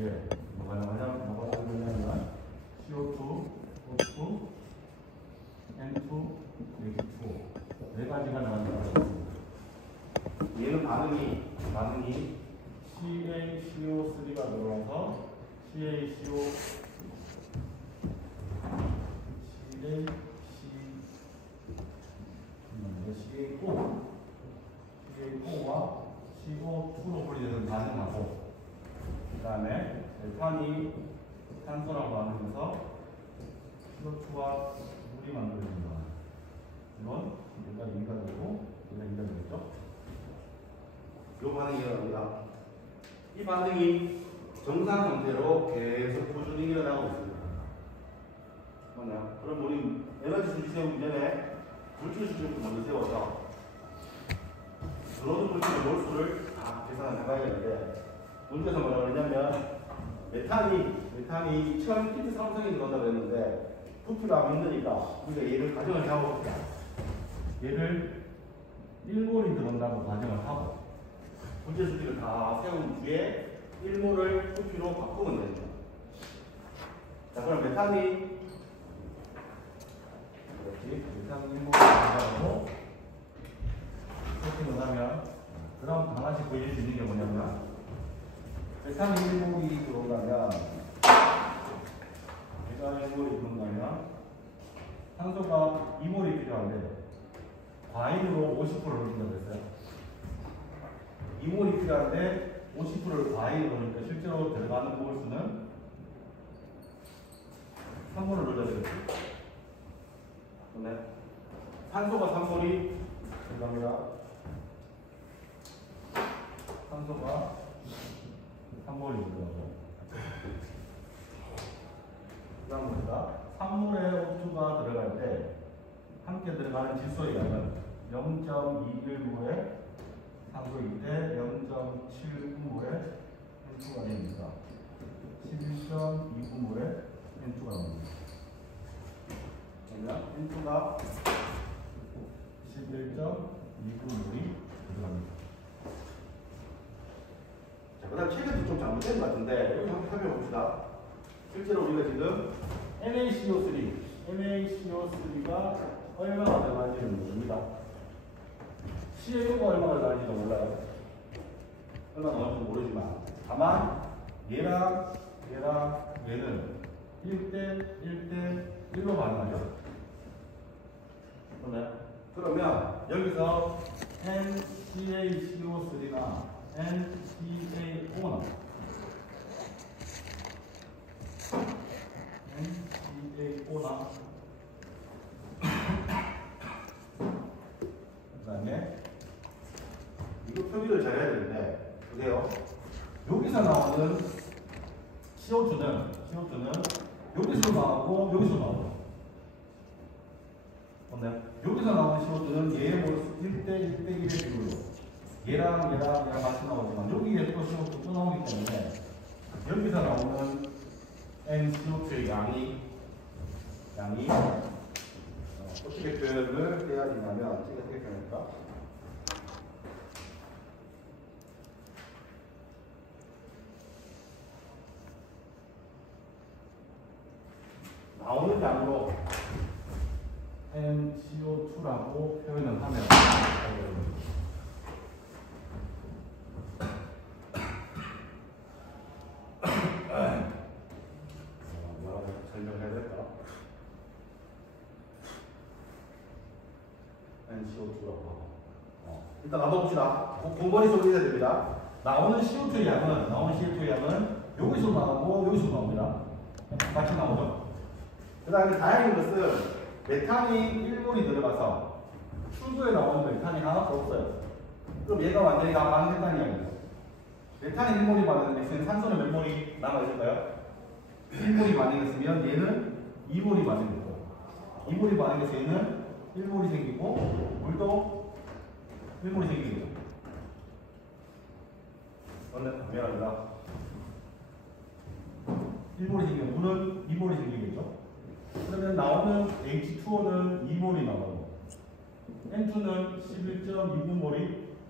뒤에 뭐가 나오냐면 CO2, O2, N2, N2 네 가지가 나온다고 했습니다. 얘는 반응이 CaCO3가 들어와서 CaO4와 CO2로 분리되는 반응하고, 그 다음에 메탄이 산소랑 반응해서 CO2와 물이 만들어진다. 이건 여기가 2가 되고 여기가 2가 되겠죠? 이 반응이 일어납니다. 이 반응이 정상 상태로 계속 꾸준히 일어나고 있습니다. 맞나요? 그럼 우리 에너지 수치 세우기 전에 물질 수치부터 먼저 세워서 들어오는 물질의 몰수를 다 계산을 해봐야 되는데, 문제에서 뭐라고 했냐면 메탄이 1000피트 상승이 들어온다고 했는데 부피가 하면 힘드니까 우리가 얘를 가정을 잡아봅시다. 얘를 1몰이 들어온다고 가정을 하고 문제 수치를 다 세운 뒤에 1몰을 부피로 바꾸면 됩니다. 자, 그럼 메탄이 1몰을 들어가고 이렇게 넣으면, 그럼 하나씩 보일 수 있는 게 뭐냐면, 메탄이 1몰이 들어가면 산소가 2몰이 필요한데 과잉으로 50%를 넣는다고 했어요. 2몰이 필요한데 50%를 과잉으로 넣으니까 실제로 들어가는 몰수는 3몰을 넣어야 되겠죠. 네. 산소가 3몰이 들어갑니다. 산소가 3몰이 들어가고, 그 다음부터 3몰의 O2가 들어갈 때 함께 들어가는 질소의 양은 0.219의 산소일 때 0.79몰의 N2가 됩니다. 11.29몰의 N2가 나옵니다. 그러면 N2가 11.29몰이 들어갑니다. 자, 그 다음 책에도 좀 잘못된 것 같은데 여기 한번 살펴봅시다. 실제로 우리가 지금 NaCO3가 얼마나 들어가는지는 모릅니다. CaO가 얼마나 들어가는지도 몰라요. 얼마나 나올지도 모르지만, 다만 얘랑 얘는 1대1로 반응하죠. 그러면 여기서 NCaCO3나 NCaO나 그 다음에 이거 표기를 잘 해야 되는데, 보세요. 여기서 나오는 CO2는 여기서 나오고 여기서 나오고, 여기서 나오는 CO2는 얘의 몰수 1대1의 비율로 얘랑 같이 나오지만 여기에 또 CO2 또 나오기 때문에 여기서 나오는 NCO2의 양이 어떻게 표현을 해야 되냐면, 어떻게 표현할까? 나오는 양으로 NCO2라고 표현을 하면 뭐라고 설명해야 될까? NCO2라고 하고, 일단 놔둬봅시다. 공번이 소리해야 됩니다. 나오는 CO2의 양은 여기서 나오고 여기서 나옵니다. 같이 나오죠. 그 다음에 다행인 것은 메탄이 1몰이 들어가서 출구에 나오는 메탄이 하나도 없어요. 그럼 얘가 완전히 다 반응했다는 이야기죠. 메탄이 1몰이 반응했으면 산소는 몇 몰이 남아있을까요? 1몰이 반응했으면 얘는 2몰이 반응했고, 2몰이 반응해서 얘는 1몰이 생기고, 물도 1몰이 생기겠죠. 미안합니다. 1몰이 생기면 물은 2몰이 생기겠죠. 그러면 나오는 H2O는 2몰이 나오고, N2는 11.29몰이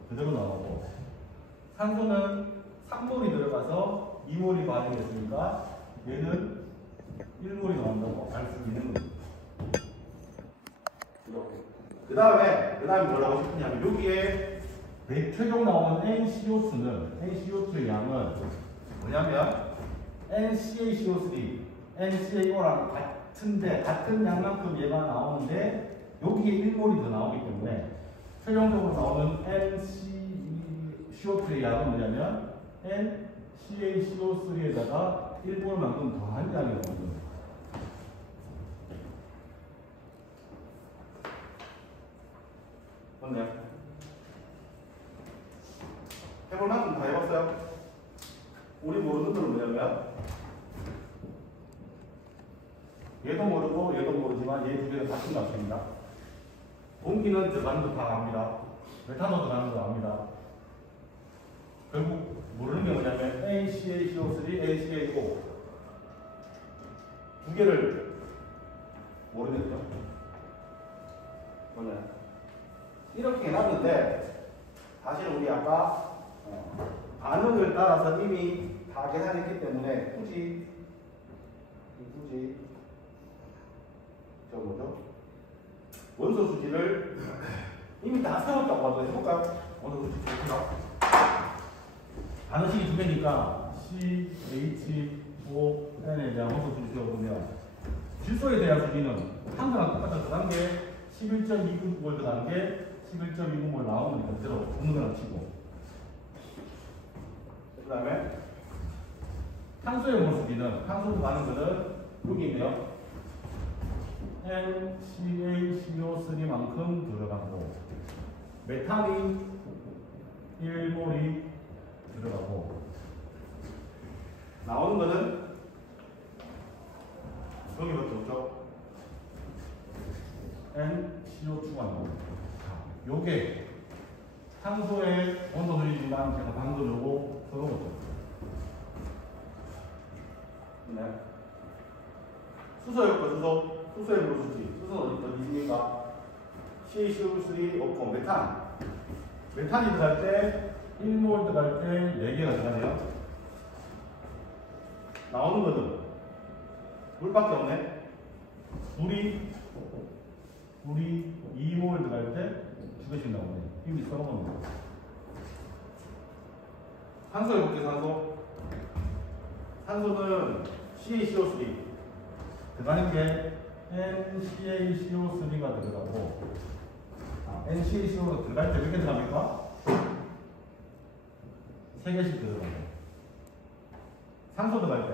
그대로 나오고, 산소는 3몰이 들어가서 2몰이 반응했으니까 얘는 1몰이 나온다고 알 수 있는 거예요. 그 다음에 뭐라고 싶으냐면 여기에 최종 나오는 NCO2의 양은 뭐냐면 NCaCO3, NCaO랑 같은 양만큼 얘가 나오는데 여기에 1몰이 더 나오기 때문에 최종적으로 나오는 NCaCO2의 양은 뭐냐면 NCaCO3에다가 1몰만큼 더한 양이 나오는 거예요. 맞네. 해볼 만큼 다 해봤어요. 우리 모르는 건 뭐냐면 얘도 모르고 얘도 모르지만 얘 두 개는 같은 값입니다. 공기는 들어가는 거 다 압니다. 메탄도 들어가는 거 압니다. 결국 모르는 게 뭐냐면 NCaCO3, NCaO 두 개를 모르겠죠. 맞네. 이렇게 해놨는데 사실 우리 아까 반응을 따라서 이미 다 계산했기 때문에 굳이 저 뭐죠? 원소 수지를 이미 다 세웠다고 봐도 해볼까요? 원소 수지 봅시다. 반응식이 두 개니까 CHON에 대한 원소 수지 세워보면 질소에 대한 수지는 한 거랑 똑같아서 그 단계 11.29몰 그 단계 11.29몰 나오니까 그대로 없는 거랑 치고 그 다음에 탄소의 몰수기는 탄소 들어가는 거는 여기 있네요. NCaCO3만큼 들어가고 메탄이 1몰이 들어가고 나오는 거는 여기밖에 없죠. NCO2가 나옵니다. 요게 탄소의 원소수지만 제가 방금 요거 써놓았죠. 네. 수소의 수소의 몰수지. 수소는 어디 있습니까? CaCO3 없고 메탄이 들어갈 때 1몰 들어갈 때 4개가 들어가네요. 나오는 거는 물밖에 없네. 물이 2몰 들어갈 때 2개씩 나오네. 이미 써놓은 거. 산소에 볼게 산소는 CaCO3 들어가는 게 NCaCO3가 들어가고 NCaCO가 들어갈 때 몇 개 들어갑니까? 3개씩 들어가고 산소 들어갈 때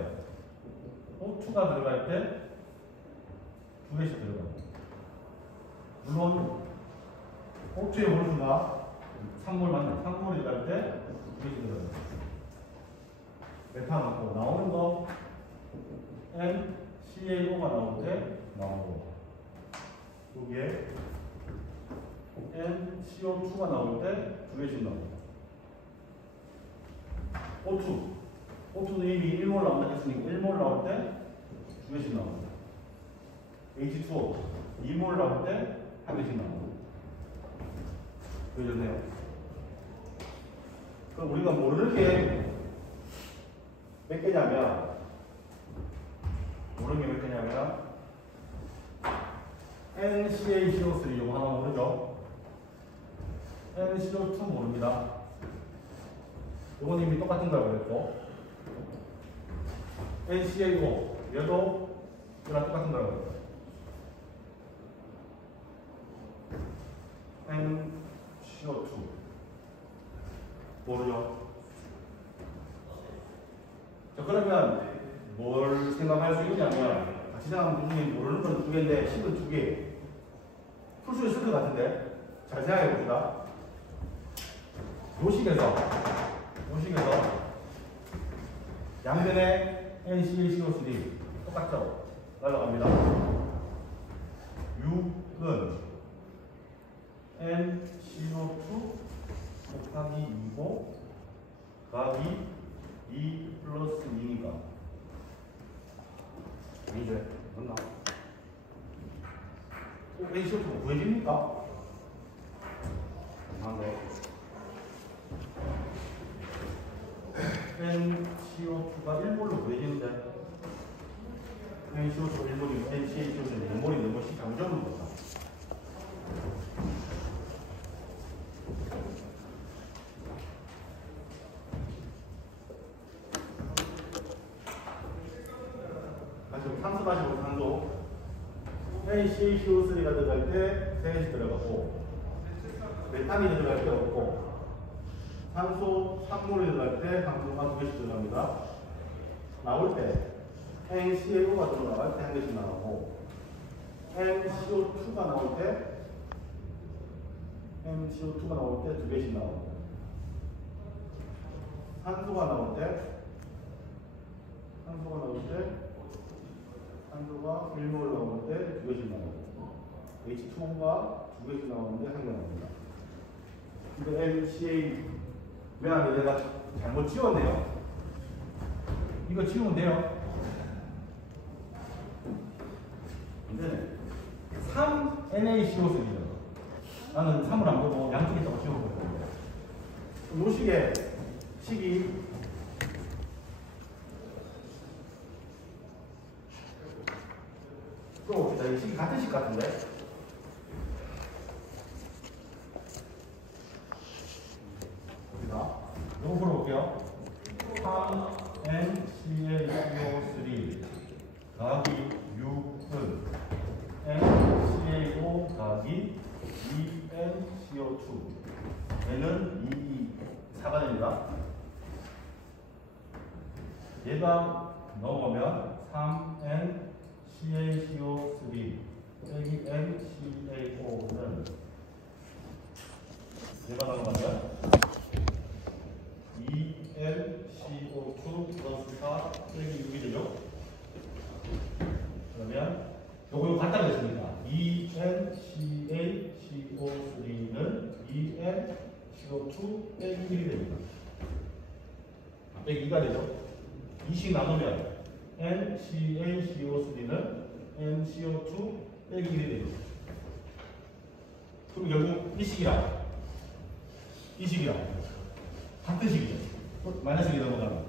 O2가 들어갈 때 2개씩 들어가고 물론 O2의 몰수가 3몰 맞나요? 3몰이 들어갈 때 2개씩 들어가고 메탄하고 나오는 거 NCaO가 나올 때 나오고 여기에 NCO2가 나올 때 2개씩 나오고 O2는 이미 1몰 나온다 했으니까 1몰 나올 때 2개씩 나옵니다. H2O 2몰 나올 때 1개씩 나옵니다. 보여줬네요. 그럼 우리가 모르는 게 몇 개냐면 NCaCO3 이거 하나 모르죠? NCO2 모릅니다. 이건 이미 똑같은 걸 그랬고 NCaO 얘도 이거랑 똑같은 걸 그랬고 NCO2 모르죠? 자, 그러면 뭘 생각할 수 있냐면 같이 생각하면 분명히 모르는 건 2개인데 식은 2개 풀 수 있을 것 같은데 잘 생각해 봅시다. 요 식에서 양변에 NCaCO3 똑같죠? 날라갑니다. 6은 NCO2 곱하기 2고 곱하기 2 플러스 2니까 아니죠? 맞나? NCO2가 구해집니까? 아, 네. NCO2가 1몰로 구해지는데 NCO2가 1몰이면 NCHO는 0몰인데 뭐시 강조하는 거다. 산소 다시고 산소 NCHO3가 들어갈 때 3개씩 들어가고 메탄이 들어갈 때 없고 산소 3몰이 들어갈 때 산소가 2개씩 들어갑니다. 나올 때 NCAO가 들어갈 때 1개씩 나오고 NCO2가 나올 때 NCO2가 나올 때 2개씩 나오고 산소가 나올 때 산소가 1몰 나올 때 2개씩 나오고 H2O가 2개씩 나오는데 1개 나옵니다. 이거 MCA 미안한데 내가 잘못 지웠네요. 이거 지우면 돼요. 근데 3NaCO3죠. 나는 3을 안 보고 양쪽에 있다고 지웠거든요. 요 식이 또 이 식이 같은 식 같은데? 봅니다. 이거 풀어볼게요. 3NCaCO3 더하기 6은 NCaO 더하기 2NCO2 얘는 4가 됩니다. 얘가 넘어가면 3NCaCO3 빼기 NCaO는 얘가 넘어가면 2NCO2 플러스 4 빼기 6이 되죠. 그러면 요거 갖다 냈습니다. 2NCaCO3는 2NCO2 빼기 1이 됩니다. 빼기 2가 되죠. 2씩 나누면 NCaCO3는 NCO2 빼기 1이 됩니다. 그럼 결국 이 식이랑 같은 식이죠. 마이너스 1이 넘어가면.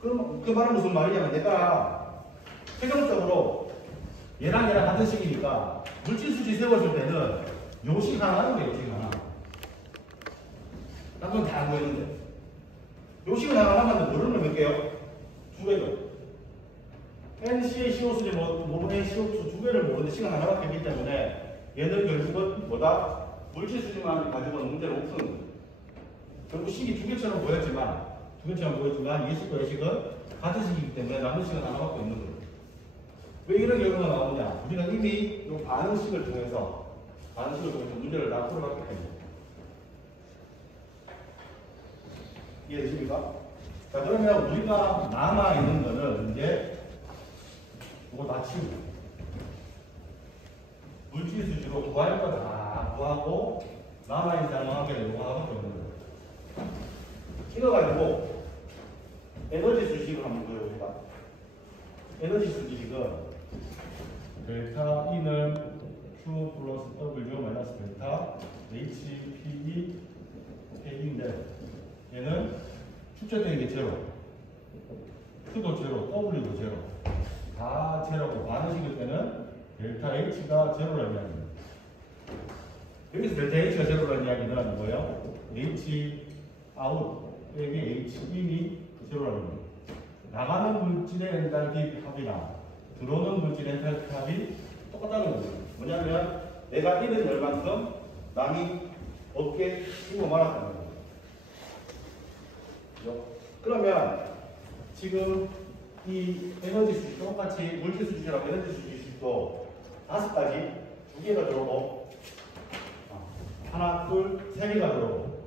그럼 그 말은 무슨 말이냐면 내가 최종적으로 얘랑 같은 식이니까 물질수지 세워줄 때는 요식 하나 하는 거예요. 요식 하나. 난 그건 다 알고 있는데 요식을 하나 하면 뭐를 넣을게요? 2개를 NCaCO3 NCO2 2개를 모르는데 시간 하나밖에 없기 때문에 얘는 결국은 뭐다? 물질수지만 가지고 문제를 못 푸는 거예요. 결국 식이 2개처럼 보였지만 예식과 예식은 같은 식이기 때문에 남은 식은 하나밖에 없는 거예요. 왜 이런 경우가 나오느냐? 우리가 이미 이 반응식을 통해서 문제를 다 풀어봤기 때문에. 이해되십니까? 자, 그러면 우리가 남아있는 거는 이제 이거 다 치우고 물질수지로 구할 거 다 구하고 남아있는 상황하게 이거 하나밖에 없는 거예요. 이거 가지고 에너지 수식을 한번 보여봅시다. 에너지 수식은 델타 E는 Q 플러스 W 마이너스 델타 HPE K인데 얘는 축적된 게 제로, Q도 제로, W도 제로, 다 제로고 반응식일 때는 델타 H가 제로라는 이야기입니다. 여기서 델타 H가 제로라는 이야기는 뭐예요? H 아웃 빼기 H 인이 제로라는 거예요. 나가는 물질의 엔탈피 합이나 들어오는 물질의 엔탈피 합이 똑같다는 거예요. 뭐냐면 내가 잃은 열만큼 남이 없게 쓰고 말았다는 거예요. 그러면 지금 이 에너지 수식 똑같이 물질 수식이랑 에너지 수식도 5가지 2개가 들어오고 하나, 둘, 3개가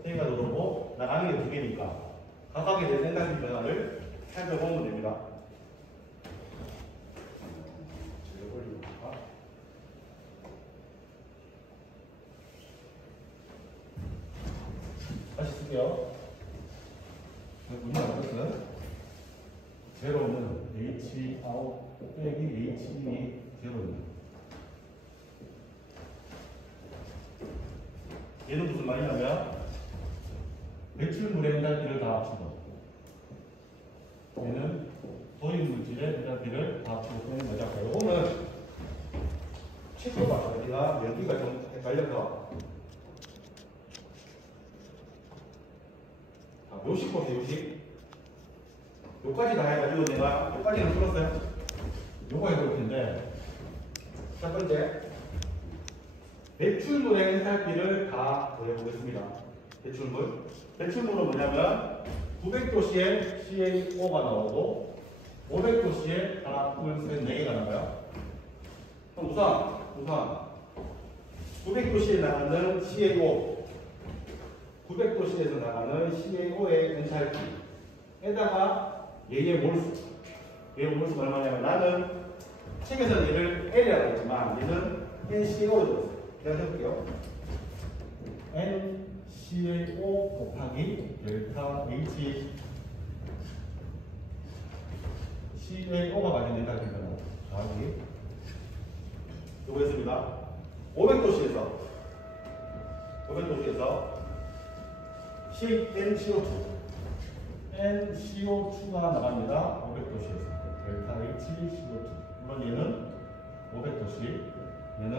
들어오고 나가는 게 2개니까 각각에 대한 엔탈피 변화를 살펴보면 됩니다. 다시 쓸게요. 문제 나왔어요? 제로는 H 아웃 빼기 H 인이 제로입니다. 얘는 무슨 말이냐면 배출물의 엔탈피를 다 합치고 공식. 요까지 다 해가지고 내가 요까지는 풀었어요. 요거 해볼 텐데 첫 번째 배출물의 엔탈피를 다 더해보겠습니다. 배출물은 뭐냐면 900도씨에 CaO가 나오고 500도씨에 하나, 둘, 셋, 4개가 나와요. 그럼 우선 900도씨에 나가는 CaO 900도씨에서 나가는 CaO의 엔탈피에다가 얘의 몰수가 얼마냐면 나는 책에서는 얘를 L이라고 했지만 얘는 NCAO로 들었어요. 내가 해볼게요. NCAO 곱하기 델타 H CaO가 가진 엔탈피는 더하기 요거 했습니다. 500도씨에서 NCO2가 나갑니다. 500도씨에서 델타 H CO2 물론 얘는 500도씨 얘는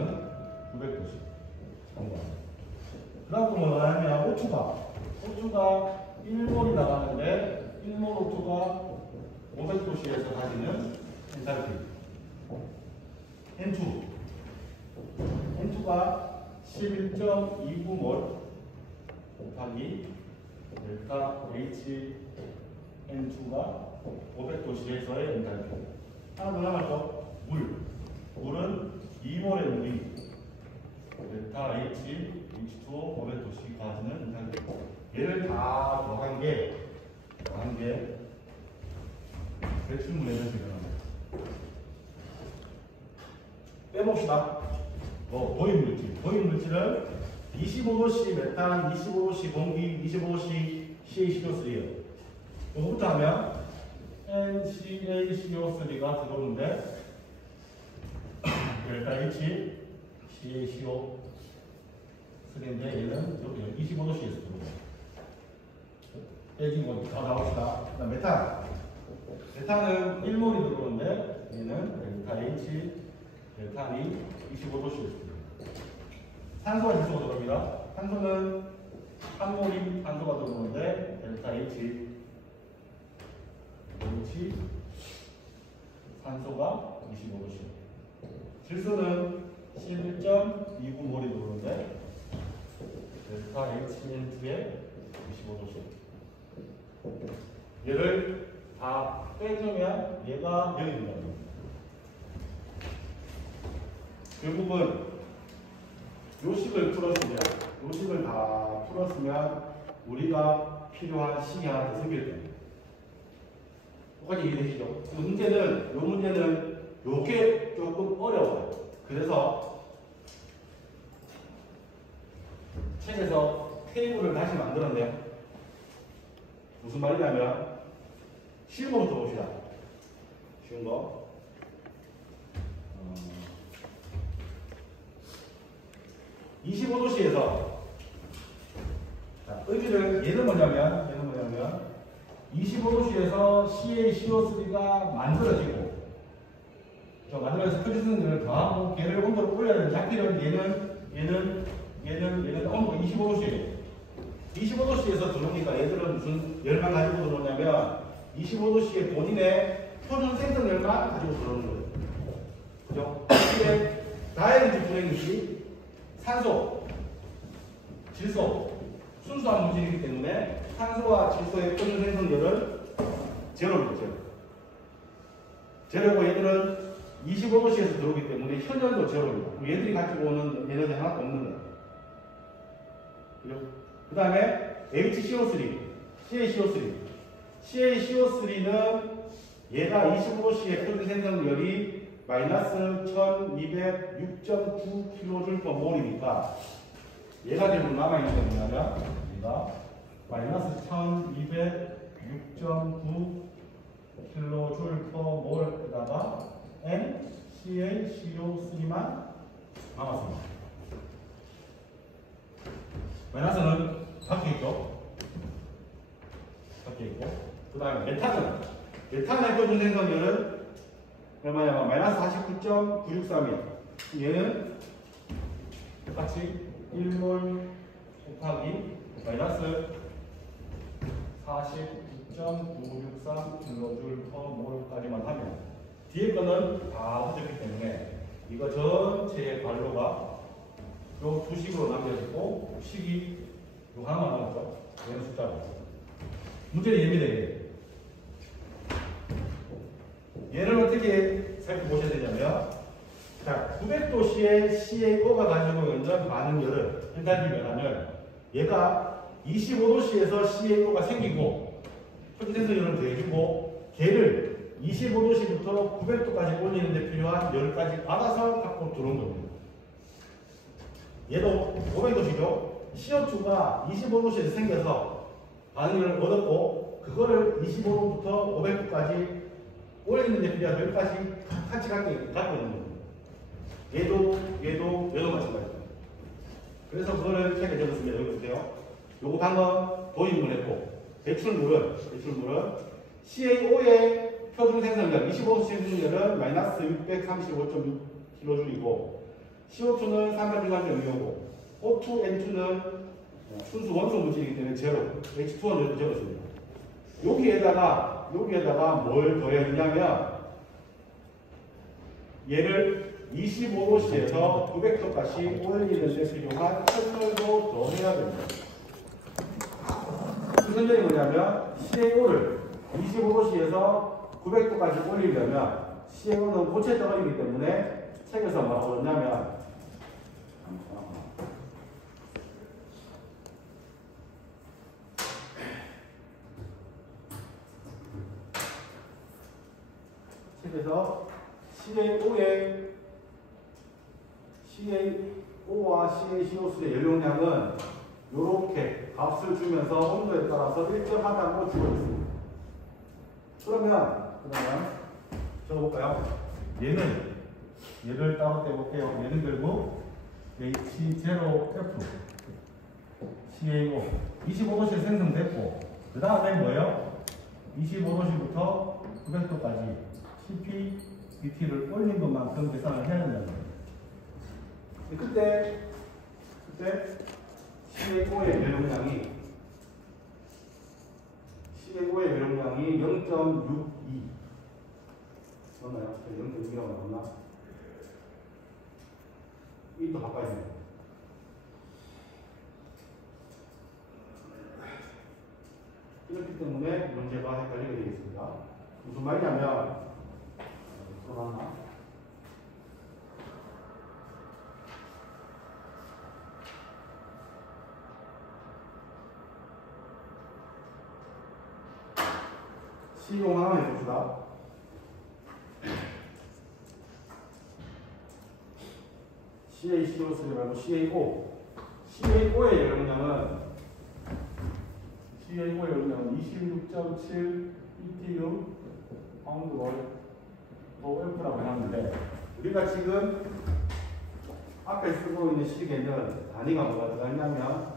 900도씨 그 다음 또 뭐가 하면 O2가 1몰이 나가는데 1몰 O2가 500도씨에서 가지는 엔탈피 N2가 11.29몰 곱하기 델타 H N2가 500도씨에서의 엔탈피. 하나 더 남았죠? 물은 2몰의 물이 델타 H H2O 500도씨 가지는 엔탈피. 얘를 다 더한 게 배출물 에너지가 나옵니다. 빼봅시다. 보인 물질은 25도씨 메탄, 25도씨 공기, 25도씨 CaCO3예요. 이거부터 하면 NCaCO3가 들어오는데 델타 H CaCO3인데 얘는 여기 25도씨에서 들어오고 빼진 거 다 나옵시다. 그다음 메탄은 1몰이 들어오는데 얘는 델타 H 메탄이 25도씨에서 들어옵니다. 산소와 질소가 들어옵니다. 산소는 1몰이 산소가 들어오는데 델타 H 산소가 25도씨. 질소는 11.29몰이 들어오는데 델타 HN2에 25도씨. 얘를 다 빼주면 얘가 0이 된다. 결국은 요식을 풀었으면 요식을 다 풀었으면 우리가 필요한 식이 하나 더 생길 겁니다. 똑같이 이해되시죠? 요 문제는 요게 조금 어려워요. 그래서 책에서 테이블을 다시 만들었네요. 무슨 말이냐면 쉬운 거부터 봅시다. 쉬운 거. 25도씨에서 의미를 얘는 뭐냐면 25도씨에서 CaCO3가 만들어지고 만들어서 표시선들을 더하고 걔를 온도를 올려야 되는 작기는 얘는 온도 25도씨예요. 25도씨에서 들어오니까 얘들은 무슨 열만 가지고 들어오냐면 25도씨의 본인의 표준 생성열만 가지고 들어오는 거예요. 그죠? 이게 다이어리티 불행이지 산소, 질소, 순수한 물질이기 때문에 산소와 질소의 표준 생성열은 제로입니다. 제로고 얘들은 25도씨에서 들어오기 때문에 현열도 제로입니다. 얘들이 가지고 오는 에너지 하나도 없는 거예요. 그죠? 그 다음에 HCO3, CaCO3는 얘가 25도씨의 표준 생성열이 마이너스 1206.9kJ/몰이니까 얘가 지금 남아있는 게 뭐냐면 얘가 마이너스 1206.9kJ/몰에다가 NCaCO3만 남았습니다. 마이너스는 밖에 있고 그 다음에 메탄의 표준 생성열은 얼마냐면 마이너스 49.963이에요. 얘는 똑같이 1몰 곱하기 마이너스 49.963 10.963kJ/몰까지만 하면 뒤에 거는 다 없었기 때문에 이거 전체의 관로가 요 두 식으로 남겨지고 식이 요 하나만 남았죠. 얘는 숫자고. 문제는 예민해. 얘를 어떻게 살펴보셔야 되냐면, 자, 900도씨의 CaO가 가지고 있는 반응열을, 엔탈피 변화를, 얘가 25도씨에서 CaO가 생기고, 표준생성열을 더해주고, 걔를 25도씨부터 900도까지 올리는데 필요한 열까지 받아서 갖고 들어온 겁니다. 얘도 500도씨죠. CO2가 25도씨에서 생겨서 반응열을 얻었고, 그거를 25도부터 500도까지 올리는데 필요한 열까지 같이 갖고 있는 겁니다. 얘도 마찬가지입니다. 그래서 그거를 책에 적었습니다. 여기 보세요. 요거 방금 도입을 했고, 배출물은 CaO의 표준 생성열 25도씨 생성열은 마이너스 635.6kJ이고, CO2는 313.2고, O2, N2는 순수 원소 물질이기 때문에 제로, H2는 적었습니다. 여기에다가 뭘 더했냐면, 얘를 25도씨에서 900도까지 올리는 데 필요한 선열도 더해야 됩니다. 그 선열이 뭐냐면, CaO를 25도씨에서 900도까지 올리려면, CaO는 고체 덩어리이기 때문에 책에서 뭐라고 그러냐면, 책에서 CaO와 CaCO2의 연료량은 이렇게 값을 주면서 온도에 따라서 일정하다고 주고 있습니다. 그러면 적어볼까요? 얘를 따로 떼볼게요. 얘는 결국 H0F CaO 25도씨에 생성됐고, 그 다음에 뭐예요? 25도씨부터 900도까지 CP, BT를 올린 것만큼 계산을 해야 된다는 거예요. 그때 CaO의 매력량이 0.62 맞나요? 0.62라고 나왔나? 이또 바꿔야 돼요. 이렇기 때문에 문제가 헷갈리게 되겠습니다. 무슨 말이냐면, 시공 하나 해봅시다. CaCO3 말고 CaO의 열량은 26.7 BTU 파운드월프라고 해놨는데, 우리가 지금 앞에 쓰고 있는 식에는 단위가 뭐가 들어있냐면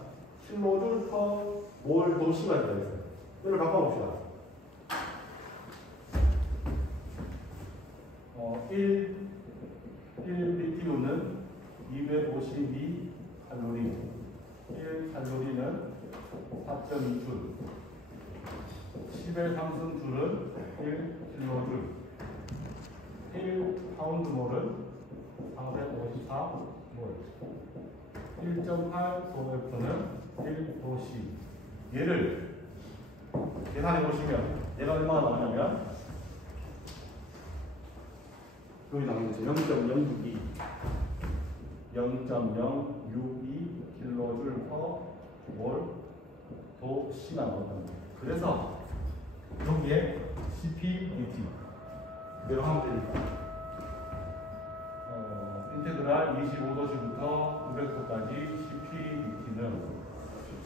킬로줄 퍼 몰 도시가 들어있어요. 이걸 바꿔봅시다. 1 BTU는 252 칼로리, 1 칼로리는 4.2줄, 10의 상승줄은 1kJ, 1 파운드몰은 454몰, 1.8 소베프는 1도씨. 얘를 계산해 보시면 얘가 얼마나 나오냐면, 여기 나오는 거죠. 0.062 kJ/몰 도씨가 나왔다는 거예요. 그래서 여기에 CPBT 그대로 하면 되니까 인테그랄 25도씨부터 900도까지 CPBT는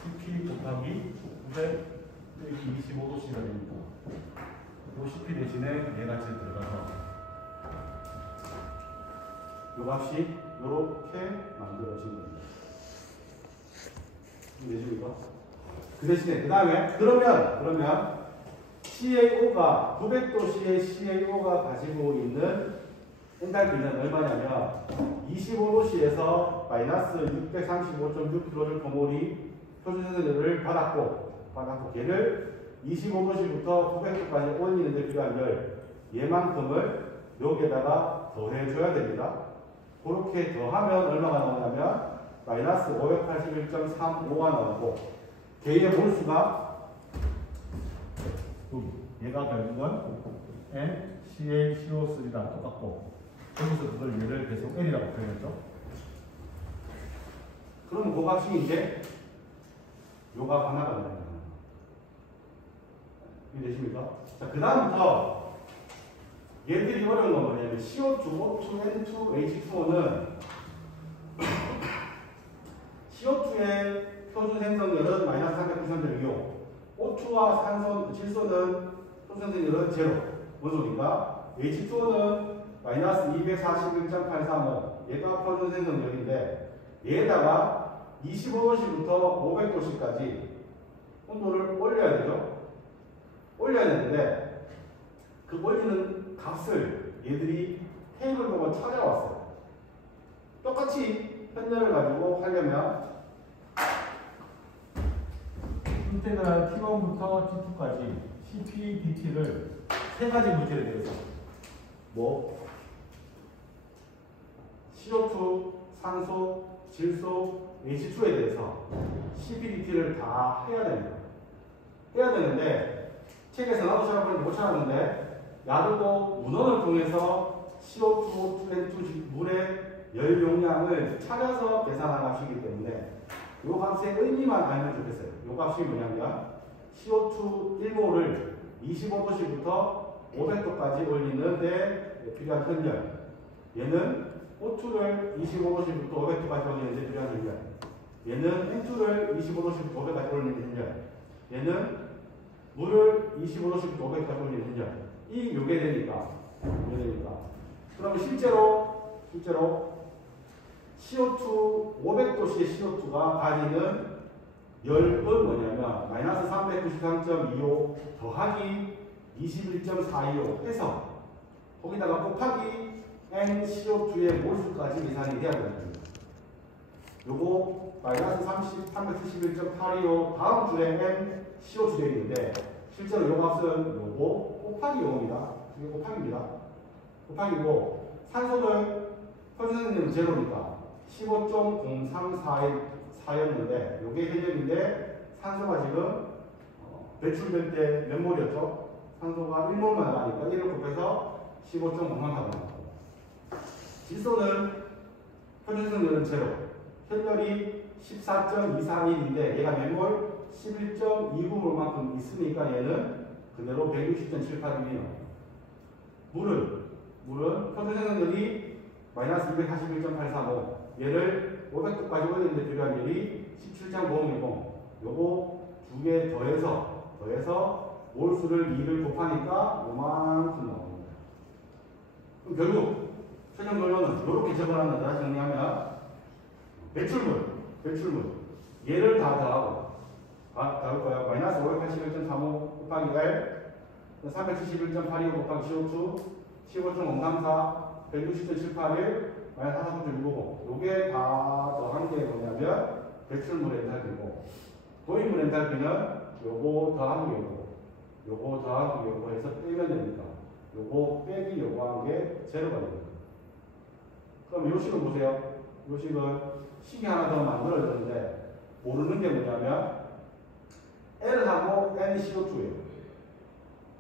CP 곱하기 900 25도씨가 되니까 이 CP 대신에 얘가 제 들어가서 이 값이 이렇게 만들어진 겁니다. 이해되십니까? 그 대신에 그 다음에 그러면 CaO가 900도씨의 CaO가 가지고 있는 엔탈피는 얼마냐면 25도씨에서 마이너스 635.6kJ/몰이 표준 생성열을 받았고 걔를 25도씨부터 900도까지 올리는데 필요한 열 얘만큼을 여기에다가 더해줘야 됩니다. 그렇게 더하면 얼마가 나오냐면 마이너스 581.35가 나오고 걔의 몰수가 얘가 결국은 NCaCO3랑 똑같고 여기서 그걸 얘를 계속 L이라고 표현했죠. 그럼 그 값이 이제 요 값 하나가 나옵니다. 이해되십니까? 자, 그 다음부터 얘들이 어려운 건 뭐냐면 CO2, O2, N2, H2O는 CO2의 표준 생성열은 마이너스 393.25, O2와 산소, 질소는 표준 생성열은 제로. 뭔 소리인가? H2O는 마이너스 241.835, 얘가 표준 생성열인데 얘에다가 25도씨부터 500도씨까지 온도를 올려야 되죠. 올려야 되는데 그 올리는 값을 얘들이 테이블 보고 찾아왔어요. 똑같이 현열을 가지고 하려면 선택을 한 T1부터 T2까지 CP, DT를 세 가지 물질에 대해서 뭐 CO2, 산소, 질소, H2에 대해서 CPDT를 다 해야 됩니다. 해야 되는데 책에서 나도 찾아보니까 못 찾았는데 야도도 문헌을 통해서 CO2, O2, 물의 열 용량을 찾아서 계산한 값이기 때문에 이 값의 의미만 알면 좋겠어요. 이 값이 뭐냐면 CO2 1몰을 25도씨부터 500도까지 올리는데 필요한 현열, 얘는 O2를 25도씨부터 500도까지 올리는데 필요한 현열, 얘는 N2를 25도씨부터 500도까지 올리는 현열, 얘는 물을 25도씨부터 500도까지 올리는 현열. 이 요게 되니까. 그러면 실제로 CO2 500도씨의 CO2가 가지는 열은 뭐냐면 마이너스 393.25 더하기 21.425 해서 거기다가 곱하기 NCO2의 몰수까지 계산이 돼야 됩니다. 요거 마이너스 371.825 다음 줄에 NCO2 되어 있는데 실제로 요 값은 요거 곱하기 요겁니다. 이게 곱하기입니다. 곱하기고 산소는 표준생성은 제로니까 15.0341였는데 요게 현열인데 산소가 지금 배출될 때 몇 몰이었죠? 산소가 1몰만 나가니까 1을 곱해서 15.03 나왔고 질소는 표준생성은 제로 현열이 14.241인데 얘가 몇 몰? 11.29몰만큼 있으니까 얘는 그대로 160.78이에요. 물은 표준생성열이 마이너스 241.835 얘를 500도까지 올리는데 필요한 열이 17.010 요거 두 개 더해서 몰수를 2를 곱하니까 요만큼 나옵니다. 그럼 결국 최종 결론은 이렇게 적어놨는데 다시 정리하면 배출물 얘를 다 더하고 더할 거예요. 마이너스 581.35 곱하기 L 371.825 곱하기 CO2 15.034 160.781 마이너스 49.650 요게 다 더한 게 뭐냐면 배출물 엔탈피고 도입물 엔탈피는 요거 더한 게 요거 더한 게 요거 해서 빼면 되니까 요거 빼기 요거 한 게 제로가 됩니다. 그럼 요 식을 보세요. 요 식은 식이 하나 더 만들어졌는데 모르는 게 뭐냐면 L하고 NCO2예요.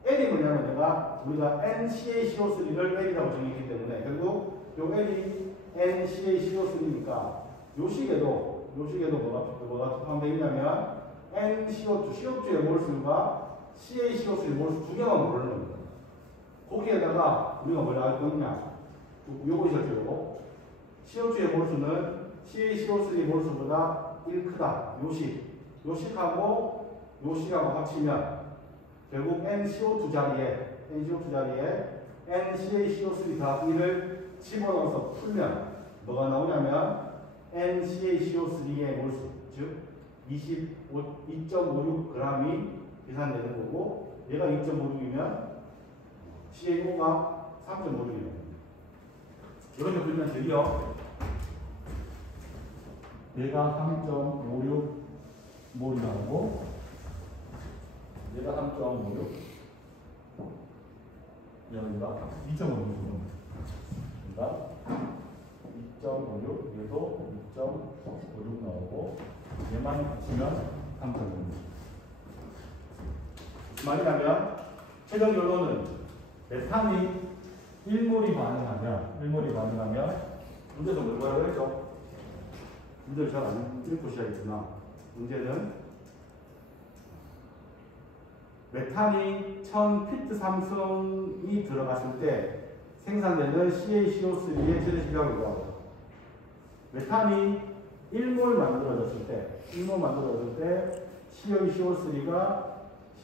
L이 뭐냐면 우리가 NCaCO3를 L이라고 정했기 때문에 결국 요 L이 NCaCO3니까 요 식에도 뭐가 포함되어 있냐면 NCO2, CO2의 몰수가 CaCO3 몰수 두 개만 모르는 겁니다. 거기에다가 우리가 뭘 알 거냐? 요거 있었죠, 요거. CO2의 몰수는 CaCO3 몰수보다 1 크다. 요 식하고 합치면 결국 NCO2 자리에 NCaCO3 더하기 1을 집어넣어서 풀면 뭐가 나오냐면 NCaCO3의 몰수, 즉 2.56g이 계산되는 거고 얘가 2.56이면 CaO가 3.56입니다. 이렇게 풀면 드디어 얘가 3.56몰이 나오고 얘가 3.56, 여기가 2.56. 그러니까 2.56, 얘도 2.56 나오고, 얘만 합치면 3.56. 무슨 말이냐면, 최종 결론은 메탄이 1몰이 가능하면, 문제에서 뭐라고 했죠? 문제를 잘 안 읽고 시작했구나. 문제는 메탄이 1000피트 삼성이 들어갔을 때 생산되는 CaCO3의 최대시각을 구하고, 메탄이 1몰 만들어졌을 때 CaCO3가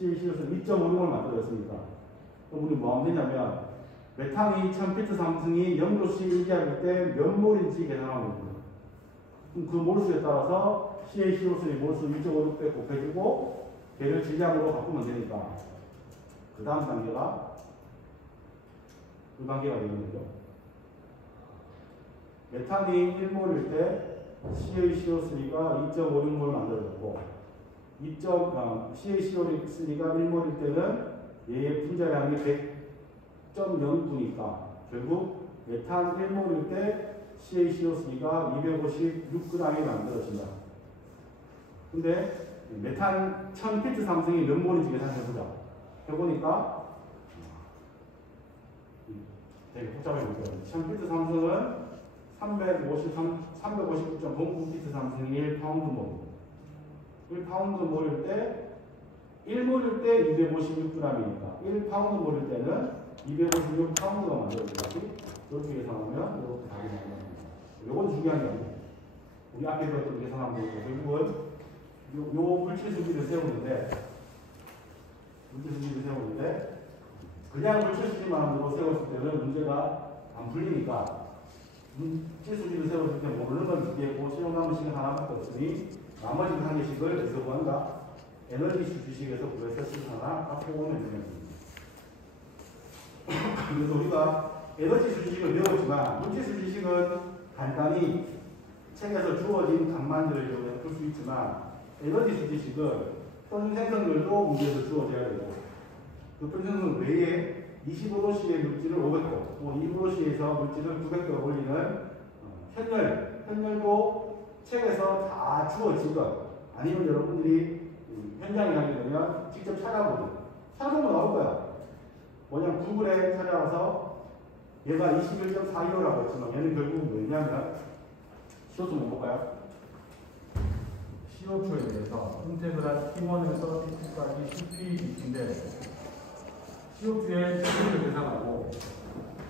2.56몰 만들어졌으니까, 그럼 우리 뭐 하면 되냐면, 메탄이 1000피트 삼성이 0도씨 1기할 때 몇 몰인지 계산하면 됩니다. 그럼 그 몰수에 따라서 CaCO3 몰수 2.56 배 곱해주고, 걔를 질량으로 바꾸면 되니까, 그 다음 단계가 그 단계가 되는 거죠. 메탄이 1몰일 때 CaCO3가 2.56몰 만들어졌고, CaCO3가 1몰일 때는 얘의 분자량이 100.09니까 결국 메탄 1몰일 때 CaCO3가 256g이 만들어진다. 근데 메탄 1000피트 삼성이 몇 몰인지 계산해보자. 해보니까 되게 복잡해 보여요. 1000피트 삼성은 359.09피트 삼성이 1파운드 몰. 1파운드 몰일 때 1몰일 때 256g이니까 1파운드 몰일 때는 256파운드가 만들어지겠지. 이렇게 계산하면 이렇게 답이 나옵니다. 이건 중요한 게 아니에요. 우리 앞에 배웠던 계산하면 되고, 결국은 요 물질 수지를 세우는데, 그냥 물질 수지만으로 세웠을 때는 문제가 안 풀리니까, 물질 수지를 세웠을 때 모르는 건 두 개고, 실용남은 식은 하나밖에 없으니, 나머지 한 개씩을 어디서 구한다? 에너지 수지식에서 구해서 하나 갖고 오면 되는 겁니다. 그래서 우리가 에너지 수지식을 배웠지만, 물질 수지식은 간단히 책에서 주어진 강만들을 이용해서 풀 수 있지만, 에너지 수지식은 표준 생성률도 문제에서 주어져야 되고, 그 표준 생성률 외에 25도씨의 물질을 500도, 2도씨에서 물질을 900도 올리는 현열도 책에서 다 주어지건, 아니면 여러분들이 현장에 가게 되면 직접 찾아보면 나올 거야. 뭐냐, 구글에 찾아와서 얘가 21.42호라고 했지만 얘는 결국 뭐냐면, CO2 못 볼까요? CO2에 대해서 인테그랄 T1에서 T2까지 CPBT인데, CO2의 CP를 계산하고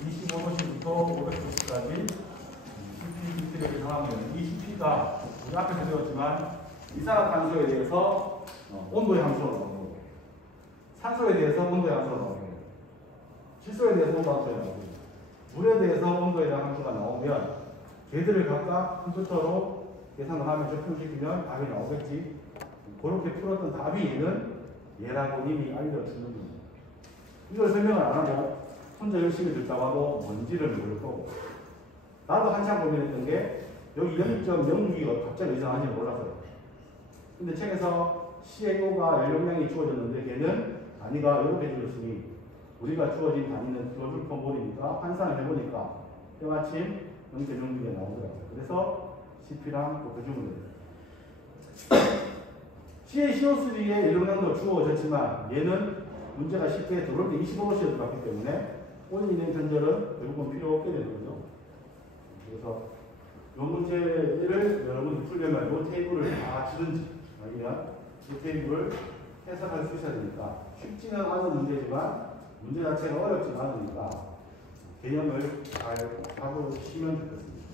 25도씨부터 500도씨까지 CPBT를 계산하면 이 CP가 우리 앞에서 배웠지만 이산화탄소에 대해서 온도의 함수로 나오는 거고, 산소에 대해서 온도의 함수로 나오는 거고, 질소에 대해서 온도 함수가 나오고, 물에 대해서 온도에 대한 함수가 나오면 걔들을 각각 컴퓨터로 계산을 하면 적용시키면 답이 나오겠지. 그렇게 풀었던 답이 얘라고 이미 알려주는 겁니다. 이걸 설명을 안 하고 혼자 열심히 듣다고 하고 뭔지를 모를 거고, 나도 한참 고민했던 게 여기 0.06이 갑자기 이상한지 몰라서요. 근데 책에서 CaO가 연료량이 주어졌는데 걔는 단위가 이렇게 주어졌으니 우리가 주어진 단위는 킬로줄퍼몰이니까 환산을 해보니까 때마침 0.06이 나오더라고요. 그래서 CP랑 곱해주면 돼요. CaCO3의 연료량도 주어졌지만 얘는 문제가 쉽게 들어올 때 25도씨에 들어갔기 때문에 오늘 있는 변절은 결국은 필요 없게 되는 거죠. 그래서 이 문제를 여러분이 풀려면 이 테이블을 다 주든지 아니면 이 테이블을 해석할 수 있어야 되니까 쉽지는 않은 문제지만 문제 자체가 어렵지 않으니까 개념을 잘 하고 시면 좋겠습니다.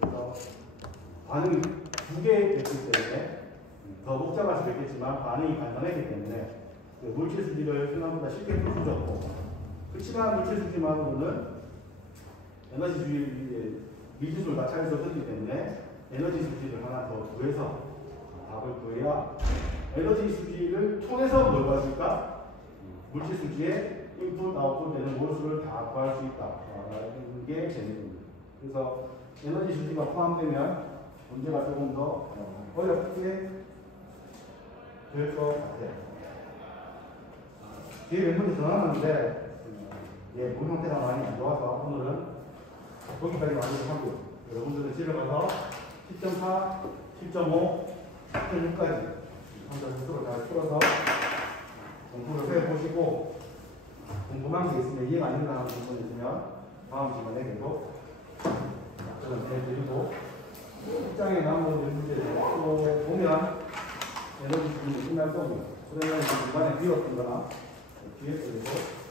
그래서 반응이 두 개 됐기 때문에 더 복잡할 수도 있겠지만 반응이 간단하기 때문에 물질 수지를 생각보다 쉽게 풀 수도 없고, 그렇지만 물질 수지만으로는 에너지 수지 미지수를 마찰해서 썼기 때문에 에너지 수지를 하나 더 구해서 답을 구해야 에너지 수지를 통해서 뭘 구할 수 있다? 물질 수지의 인풋, 아웃풋 되는 몰수를 다 구할 수 있다라는 게 재미입니다. 그래서 에너지 수지가 포함되면 문제가 조금 더 어렵게 될 것 같아요. 뒤에 몇 문제 더 나왔는데 예, 문 형태가 많이 안 좋아서 오늘은 거기까지 완료하고 여러분들은 집에 가서 10.4, 10.5, 10.6까지 한번 스스로 잘 풀어서 공부를 해보시고 궁금한 게 있으면 이해가 안 된다 하는 부분이 있으면 다음 시간에도 답변을 해드리고 책장에 남은 문제를 또 보면 에너지 수준이 끝날 거고요. 그러면 중간에 비었던 거나 뒤에 거고